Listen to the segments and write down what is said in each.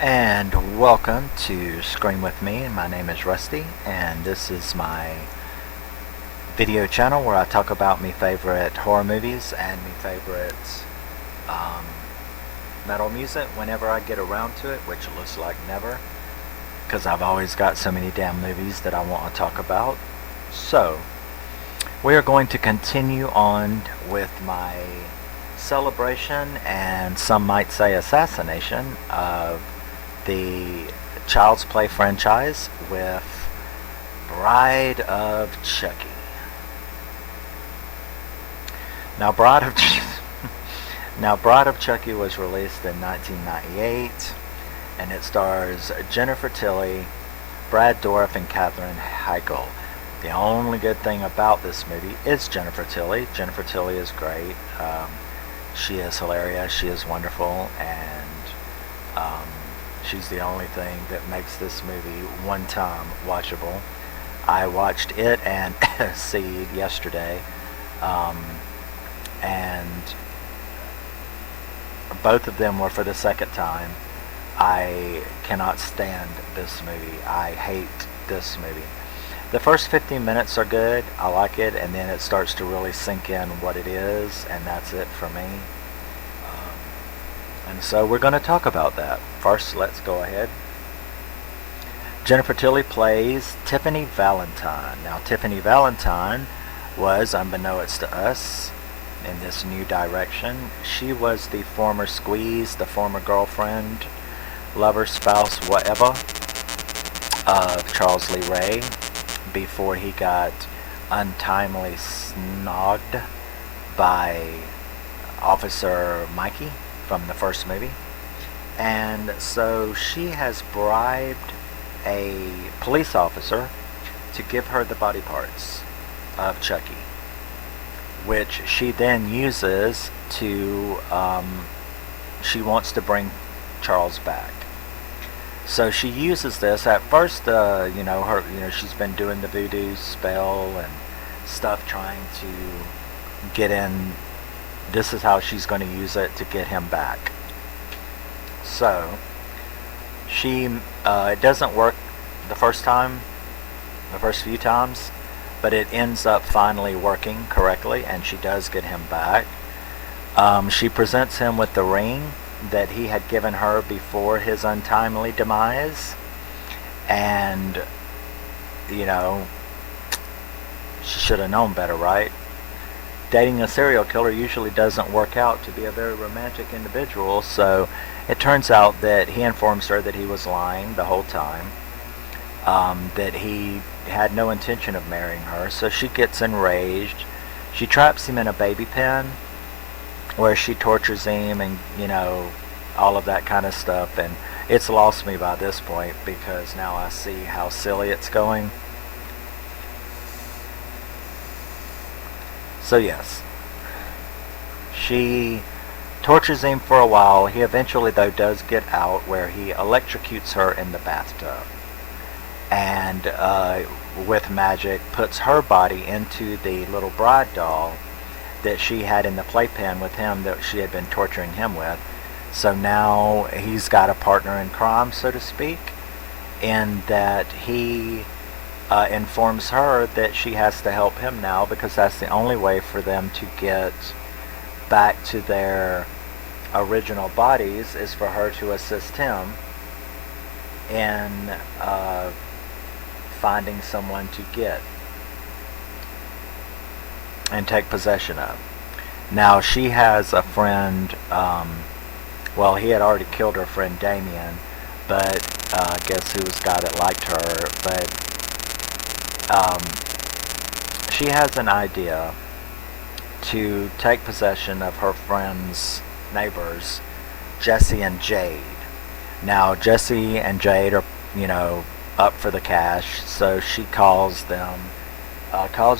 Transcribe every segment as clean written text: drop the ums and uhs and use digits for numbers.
And welcome to Scream With Me. My name is Rusty, and this is my video channel where I talk about my favorite horror movies and my favorite um, metal music whenever I get around to it, which looks like never, because I've always got so many damn movies that I want to talk about. So, we are going to continue on with my celebration, and some might say assassination, of the Child's Play franchise with Bride of Chucky. Now, Bride of Chucky was released in 1998, and it stars Jennifer Tilly, Brad Dourif, and Katherine Heigl. The only good thing about this movie is Jennifer Tilly. Jennifer Tilly is great. She is hilarious. She is wonderful, and she's the only thing that makes this movie one time watchable. I watched it and Seed yesterday, and both of them were for the second time. I cannot stand this movie. I hate this movie. The first 15 minutes are good. I like it, and then it starts to really sink in what it is, and that's it for me. And so we're going to talk about that. First, let's go ahead. Jennifer Tilly plays Tiffany Valentine. Now, Tiffany Valentine was, unbeknownst to us, in this new direction, she was the former squeeze, the former girlfriend, lover, spouse, whatever, of Charles Lee Ray before he got untimely snogged by Officer Mikey from the first movie. And so she has bribed a police officer to give her the body parts of Chucky, which she then uses to, she wants to bring Charles back. So she uses this at first, she's been doing the voodoo spell and stuff, trying to get in. This is how she's going to use it to get him back. So it doesn't work the first time, the first few times, but it ends up finally working correctly, and she does get him back. She presents him with the ring that he had given her before his untimely demise, and she should have known better, right? Dating a serial killer usually doesn't work out to be a very romantic individual, so it turns out that he informs her that he was lying the whole time, that he had no intention of marrying her. So she gets enraged. She traps him in a baby pen where she tortures him and, all of that kind of stuff. And it's lost me by this point because now I see how silly it's going. So yes, she tortures him for a while. He eventually, though, does get out, where he electrocutes her in the bathtub, and with magic puts her body into the little bride doll that she had in the playpen with him, that she had been torturing him with. So now he's got a partner in crime, so to speak, in that he informs her that she has to help him now, because that's the only way for them to get back to their original bodies, is for her to assist him in finding someone to get and take possession of. Now, she has a friend, he had already killed her friend Damien, but guess who's got it liked her, but she has an idea to take possession of her friend's neighbors, Jesse and Jade. Now, Jesse and Jade are, up for the cash, so she calls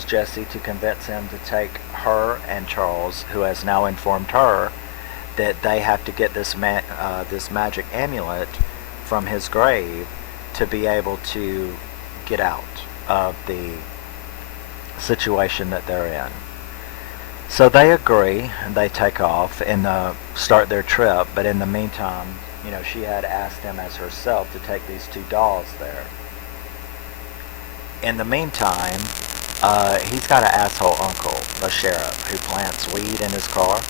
Jesse to convince him to take her and Charles, who has now informed her that they have to get this magic amulet from his grave to be able to get out of the situation that they're in. So they agree, and they take off and start their trip, but in the meantime, she had asked him as herself to take these two dolls there. In the meantime, he's got an asshole uncle, a sheriff, who plants weed in his car.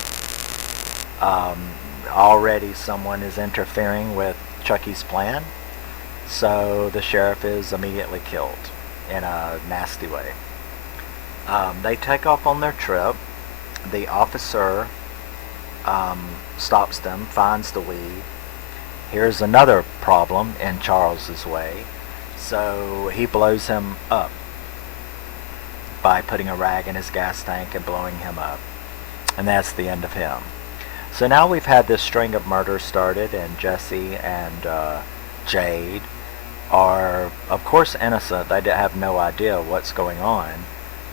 Already someone is interfering with Chucky's plan, so the sheriff is immediately killed in a nasty way. They take off on their trip. The officer stops them, finds the weed. Here's another problem in Charles's way. So he blows him up by putting a rag in his gas tank and blowing him up. And that's the end of him. So now we've had this string of murders started, and Jesse and Jade are, of course, innocent. They have no idea what's going on.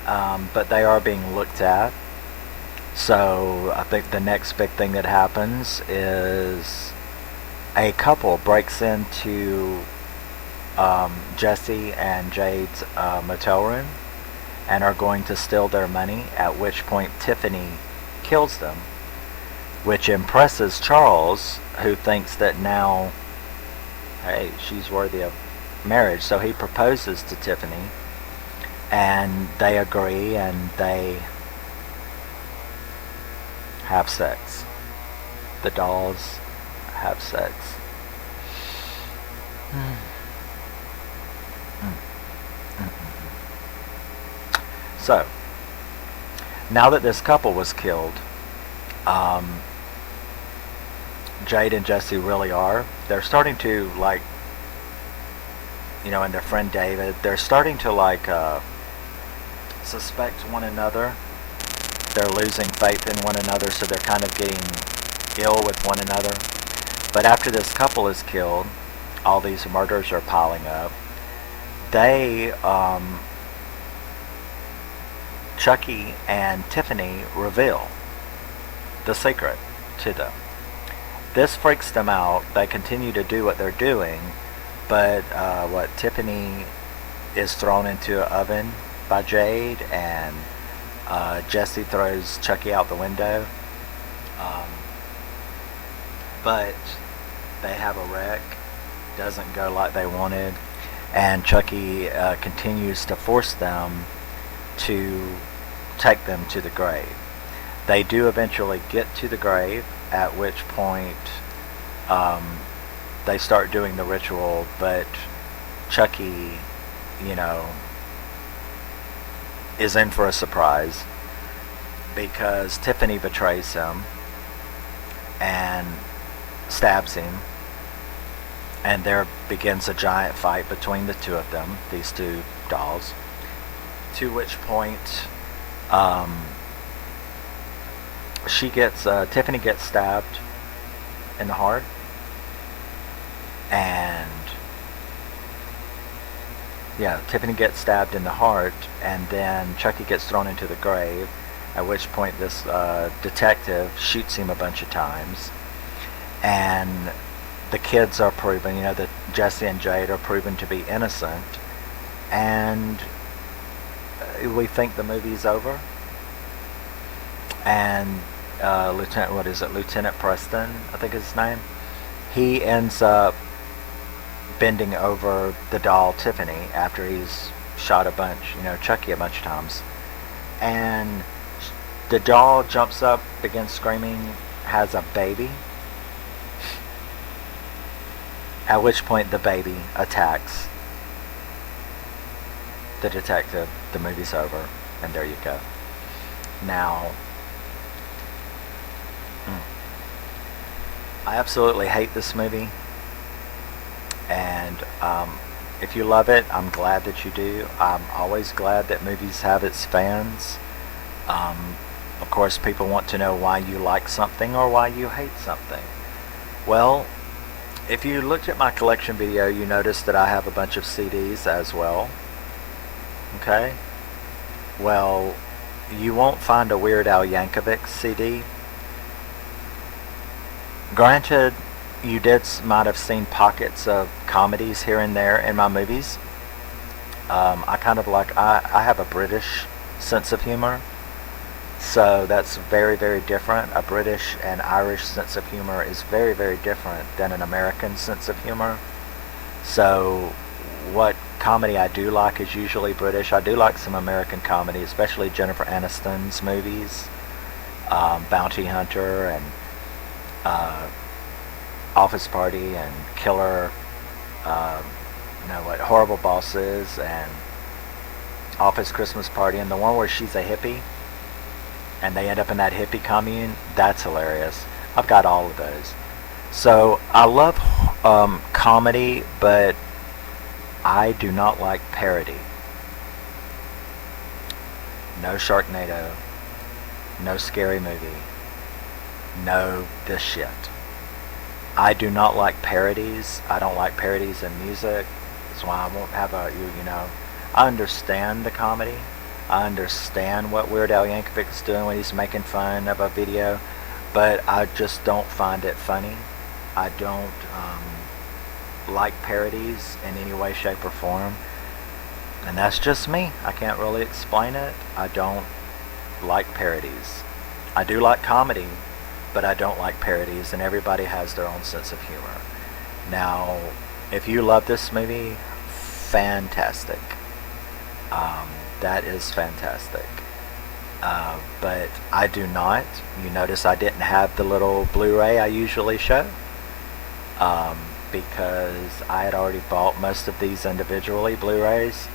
But they are being looked at. So I think the next big thing that happens is a couple breaks into Jesse and Jade's motel room and are going to steal their money, at which point Tiffany kills them, which impresses Charles, who thinks that now, hey, she's worthy of marriage. So he proposes to Tiffany, and they agree, and they have sex. The dolls have sex. So, now that this couple was killed, Jade and Jesse really are. They're starting to, like, and their friend David, they're starting to, suspect one another. They're losing faith in one another, so they're kind of getting ill with one another. But after this couple is killed, all these murders are piling up. They, Chucky and Tiffany reveal the secret to them. This freaks them out. They continue to do what they're doing, but Tiffany is thrown into an oven by Jade, and Jesse throws Chucky out the window. But they have a wreck. Doesn't go like they wanted, and Chucky continues to force them to take them to the grave. They do eventually get to the grave, at which point they start doing the ritual, but Chucky, is in for a surprise because Tiffany betrays him and stabs him, and there begins a giant fight between the two of them, these two dolls, to which point Tiffany gets stabbed in the heart, and Tiffany gets stabbed in the heart, and then Chucky gets thrown into the grave, at which point this detective shoots him a bunch of times, and the kids are proven, that Jesse and Jade are proven to be innocent, and we think the movie's over, and Lieutenant Preston, I think is his name, he ends up bending over the doll Tiffany after he's shot Chucky a bunch of times, and the doll jumps up, begins screaming, has a baby, at which point the baby attacks the detective. The movie's over, and there you go. Now, I absolutely hate this movie, and if you love it, I'm glad that you do. I'm always glad that movies have its fans. Of course, people want to know why you like something or why you hate something. Well, if you looked at my collection video, you noticed that I have a bunch of CDs as well. Okay? Well, you won't find a Weird Al Yankovic CD. Granted, you might have seen pockets of comedies here and there in my movies. I have a British sense of humor. So that's very, very different. A British and Irish sense of humor is very, very different than an American sense of humor. So what comedy I do like is usually British. I do like some American comedy, especially Jennifer Aniston's movies, Bounty Hunter and uh, Office Party and Killer, um, Horrible Bosses and Office Christmas Party, and the one where she's a hippie and they end up in that hippie commune. That's hilarious. I've got all of those. So I love comedy, but I do not like parody. No Sharknado, no Scary Movie, no this shit. I do not like parodies. I don't like parodies in music. That's why I won't have I understand the comedy. I understand what Weird Al Yankovic's doing when he's making fun of a video, but I just don't find it funny. I don't like parodies in any way, shape, or form. And that's just me. I can't really explain it. I don't like parodies. I do like comedy, but I don't like parodies, and everybody has their own sense of humor. Now, if you love this movie, fantastic. That is fantastic. But I do not. You notice I didn't have the little Blu-ray I usually show, because I had already bought most of these individually, Blu-rays.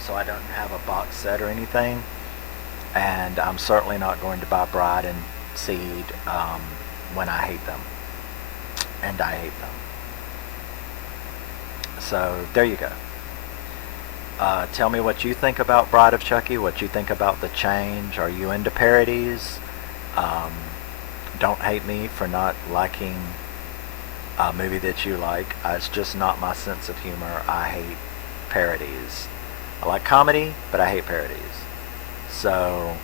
So I don't have a box set or anything. And I'm certainly not going to buy Bride and Seed when I hate them. And I hate them. So there you go. Tell me what you think about Bride of Chucky, what you think about the change. Are you into parodies? Don't hate me for not liking a movie that you like. It's just not my sense of humor. I hate parodies. I like comedy, but I hate parodies. So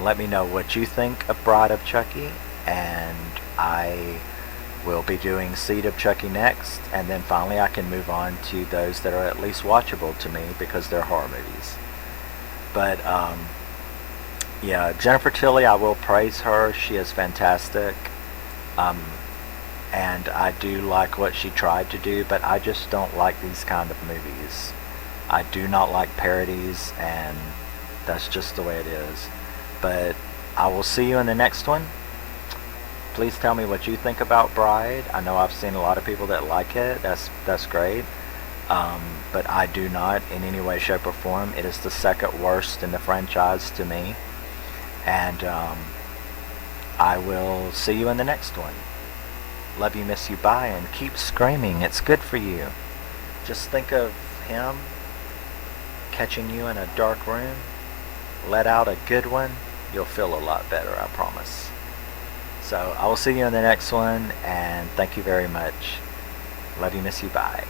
let me know what you think of Bride of Chucky, and I will be doing Seed of Chucky next, and then finally I can move on to those that are at least watchable to me because they're horror movies. But yeah, Jennifer Tilly, I will praise her. She is fantastic, and I do like what she tried to do, but I just don't like these kind of movies. I do not like parodies, and that's just the way it is. But I will see you in the next one. Please tell me what you think about Bride. I know I've seen a lot of people that like it. That's great. But I do not in any way, shape, or form. It is the second worst in the franchise to me. And I will see you in the next one. Love you, miss you, bye, and keep screaming. It's good for you. Just think of him catching you in a dark room. Let out a good one. You'll feel a lot better, I promise. So I will see you in the next one, and thank you very much. Love you, miss you, bye.